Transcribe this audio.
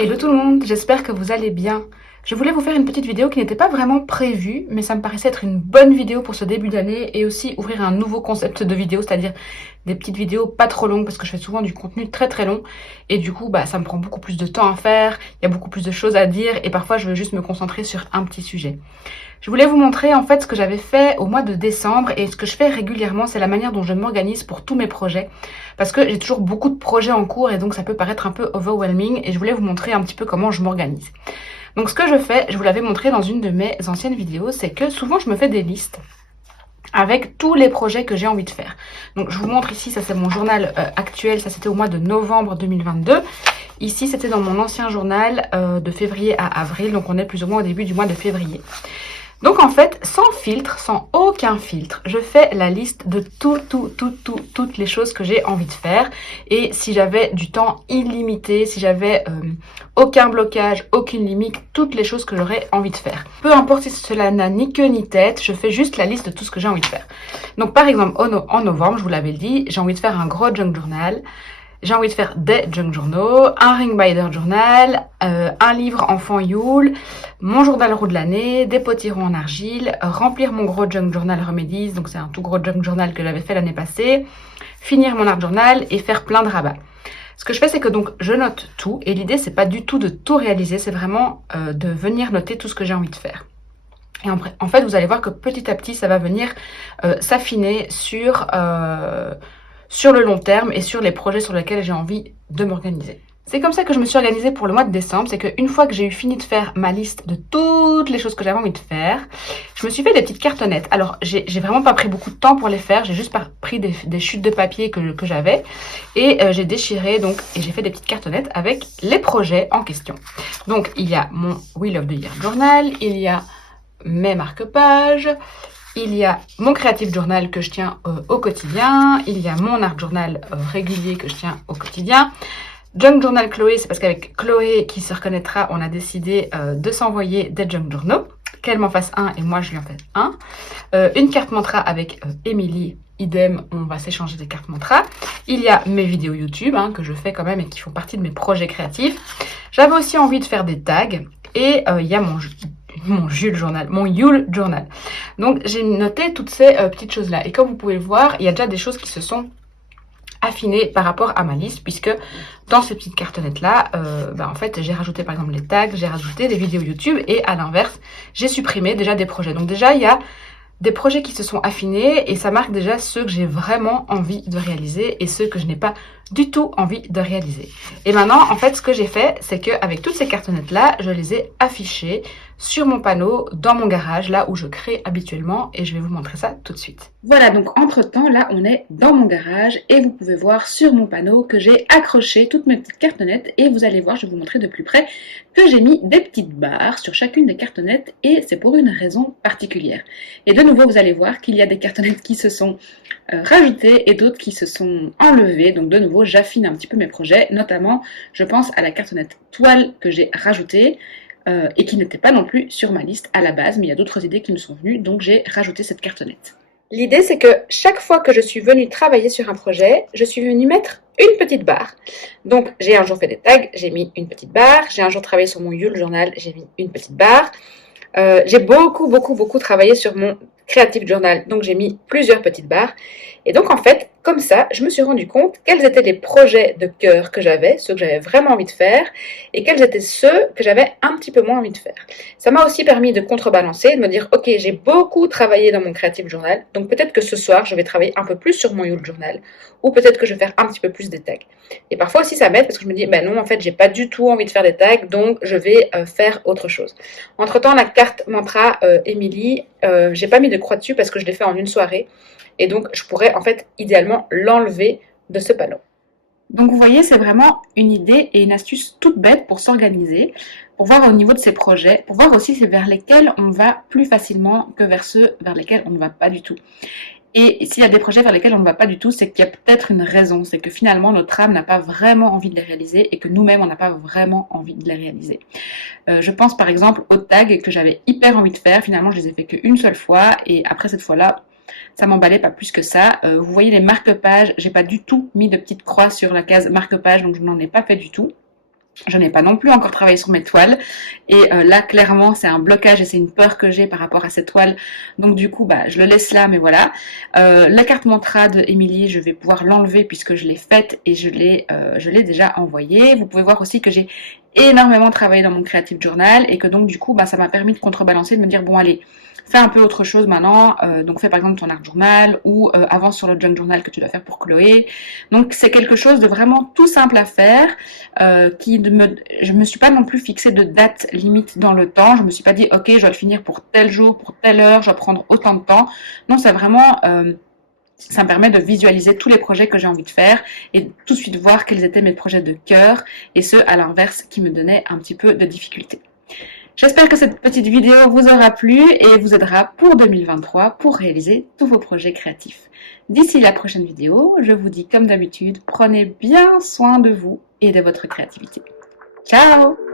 Hello tout le monde, j'espère que vous allez bien. Je voulais vous faire une petite vidéo qui n'était pas vraiment prévue, mais ça me paraissait être une bonne vidéo pour ce début d'année et aussi ouvrir un nouveau concept de vidéo, c'est-à-dire des petites vidéos pas trop longues parce que je fais souvent du contenu très très long et du coup ça me prend beaucoup plus de temps à faire, il y a beaucoup plus de choses à dire et parfois je veux juste me concentrer sur un petit sujet. Je voulais vous montrer en fait ce que j'avais fait au mois de décembre et ce que je fais régulièrement, c'est la manière dont je m'organise pour tous mes projets. Parce que j'ai toujours beaucoup de projets en cours et donc ça peut paraître un peu overwhelming et je voulais vous montrer un petit peu comment je m'organise. Donc ce que je fais, je vous l'avais montré dans une de mes anciennes vidéos, c'est que souvent je me fais des listes avec tous les projets que j'ai envie de faire. Donc je vous montre ici, ça c'est mon journal actuel, ça c'était au mois de novembre 2022. Ici c'était dans mon ancien journal de février à avril, donc on est plus ou moins au début du mois de février. Donc en fait, sans filtre, sans aucun filtre, je fais la liste de toutes les choses que j'ai envie de faire. Et si j'avais du temps illimité, si j'avais aucun blocage, aucune limite, toutes les choses que j'aurais envie de faire. Peu importe si cela n'a ni queue ni tête, je fais juste la liste de tout ce que j'ai envie de faire. Donc par exemple, en novembre, je vous l'avais dit, j'ai envie de faire un gros junk journal. J'ai envie de faire des junk journaux, un ring binder journal, un livre enfant Yule, mon journal roux de l'année, des potirons en argile, remplir mon gros junk journal Remedies, donc c'est un tout gros junk journal que j'avais fait l'année passée, finir mon art journal et faire plein de rabats. Ce que je fais, c'est que donc je note tout et l'idée c'est pas du tout de tout réaliser, c'est vraiment de venir noter tout ce que j'ai envie de faire. Et en fait, vous allez voir que petit à petit, ça va venir s'affiner sur le long terme et sur les projets sur lesquels j'ai envie de m'organiser. C'est comme ça que je me suis organisée pour le mois de décembre, c'est qu'une fois que j'ai eu fini de faire ma liste de toutes les choses que j'avais envie de faire, je me suis fait des petites cartonnettes. Alors, j'ai vraiment pas pris beaucoup de temps pour les faire, j'ai juste pris des chutes de papier que j'avais et j'ai déchiré donc et j'ai fait des petites cartonnettes avec les projets en question. Donc, il y a mon Wheel of the Year Journal, il y a mes marque-pages, il y a mon Creative Journal que je tiens au quotidien. Il y a mon Art Journal régulier que je tiens au quotidien. Junk Journal Chloé, c'est parce qu'avec Chloé qui se reconnaîtra, on a décidé de s'envoyer des junk journaux. Qu'elle m'en fasse un et moi je lui en fais un. Une carte mantra avec Émilie, idem, on va s'échanger des cartes mantra. Il y a mes vidéos YouTube que je fais quand même et qui font partie de mes projets créatifs. J'avais aussi envie de faire des tags et il y a mon Yule Journal. Donc j'ai noté toutes ces petites choses là et comme vous pouvez le voir, il y a déjà des choses qui se sont affinées par rapport à ma liste puisque dans ces petites cartonnettes là en fait j'ai rajouté par exemple les tags, j'ai rajouté des vidéos YouTube et à l'inverse j'ai supprimé déjà des projets. Donc déjà il y a des projets qui se sont affinés et ça marque déjà ceux que j'ai vraiment envie de réaliser et ceux que je n'ai pas du tout envie de réaliser. Et maintenant, en fait, ce que j'ai fait, c'est qu'avec toutes ces cartonnettes-là, je les ai affichées sur mon panneau dans mon garage, là où je crée habituellement et je vais vous montrer ça tout de suite. Voilà, donc entre-temps, là, on est dans mon garage et vous pouvez voir sur mon panneau que j'ai accroché toutes mes petites cartonnettes et vous allez voir, je vais vous montrer de plus près, que j'ai mis des petites barres sur chacune des cartonnettes et c'est pour une raison particulière. Et de nouveau, vous allez voir qu'il y a des cartonnettes qui se sont rajoutées et d'autres qui se sont enlevées. Donc de nouveau, j'affine un petit peu mes projets, notamment, je pense à la cartonnette toile que j'ai rajoutée et qui n'était pas non plus sur ma liste à la base, mais il y a d'autres idées qui me sont venues, donc j'ai rajouté cette cartonnette. L'idée, c'est que chaque fois que je suis venue travailler sur un projet, je suis venue mettre une petite barre. Donc, j'ai un jour fait des tags, j'ai mis une petite barre. J'ai un jour travaillé sur mon Yule Journal, j'ai mis une petite barre. J'ai beaucoup travaillé sur mon Creative Journal, donc j'ai mis plusieurs petites barres. Et donc, en fait, comme ça, je me suis rendu compte quels étaient les projets de cœur que j'avais, ceux que j'avais vraiment envie de faire, et quels étaient ceux que j'avais un petit peu moins envie de faire. Ça m'a aussi permis de contrebalancer, de me dire, ok, j'ai beaucoup travaillé dans mon Creative Journal, donc peut-être que ce soir, je vais travailler un peu plus sur mon Yule Journal, ou peut-être que je vais faire un petit peu plus des tags. Et parfois aussi, ça m'aide parce que je me dis, ben non, en fait, j'ai pas du tout envie de faire des tags, donc je vais faire autre chose. Entre-temps, la carte mantra Émilie, j'ai pas mis de croix dessus parce que je l'ai fait en une soirée, et donc je pourrais en fait idéalement l'enlever de ce panneau. Donc vous voyez, c'est vraiment une idée et une astuce toute bête pour s'organiser, pour voir au niveau de ses projets, pour voir aussi vers lesquels on va plus facilement que vers ceux vers lesquels on ne va pas du tout. Et s'il y a des projets vers lesquels on ne va pas du tout, c'est qu'il y a peut-être une raison, c'est que finalement notre âme n'a pas vraiment envie de les réaliser et que nous-mêmes on n'a pas vraiment envie de les réaliser. Je pense par exemple aux tags que j'avais hyper envie de faire, finalement je les ai fait qu'une seule fois et après cette fois-là, ça m'emballait pas plus que ça. Vous voyez les marque-pages, j'ai pas du tout mis de petite croix sur la case marque-page, donc je n'en ai pas fait du tout. Je n'ai pas non plus encore travaillé sur mes toiles et là clairement c'est un blocage et c'est une peur que j'ai par rapport à cette toile, donc du coup bah, je le laisse là, mais voilà. La carte mantra de Émilie, je vais pouvoir l'enlever puisque je l'ai faite et je l'ai déjà envoyée. Vous pouvez voir aussi que j'ai énormément travaillé dans mon Creative Journal et que donc du coup bah, ça m'a permis de contrebalancer, de me dire bon allez, fais un peu autre chose maintenant, donc fais par exemple ton art journal ou avance sur le junk journal que tu dois faire pour Chloé. Donc c'est quelque chose de vraiment tout simple à faire, je me suis pas non plus fixée de date limite dans le temps, je me suis pas dit ok je dois le finir pour tel jour, pour telle heure, je dois prendre autant de temps. Non, c'est vraiment ça me permet de visualiser tous les projets que j'ai envie de faire et tout de suite voir quels étaient mes projets de cœur et ceux à l'inverse qui me donnaient un petit peu de difficulté. J'espère que cette petite vidéo vous aura plu et vous aidera pour 2023 pour réaliser tous vos projets créatifs. D'ici la prochaine vidéo, je vous dis comme d'habitude, prenez bien soin de vous et de votre créativité. Ciao!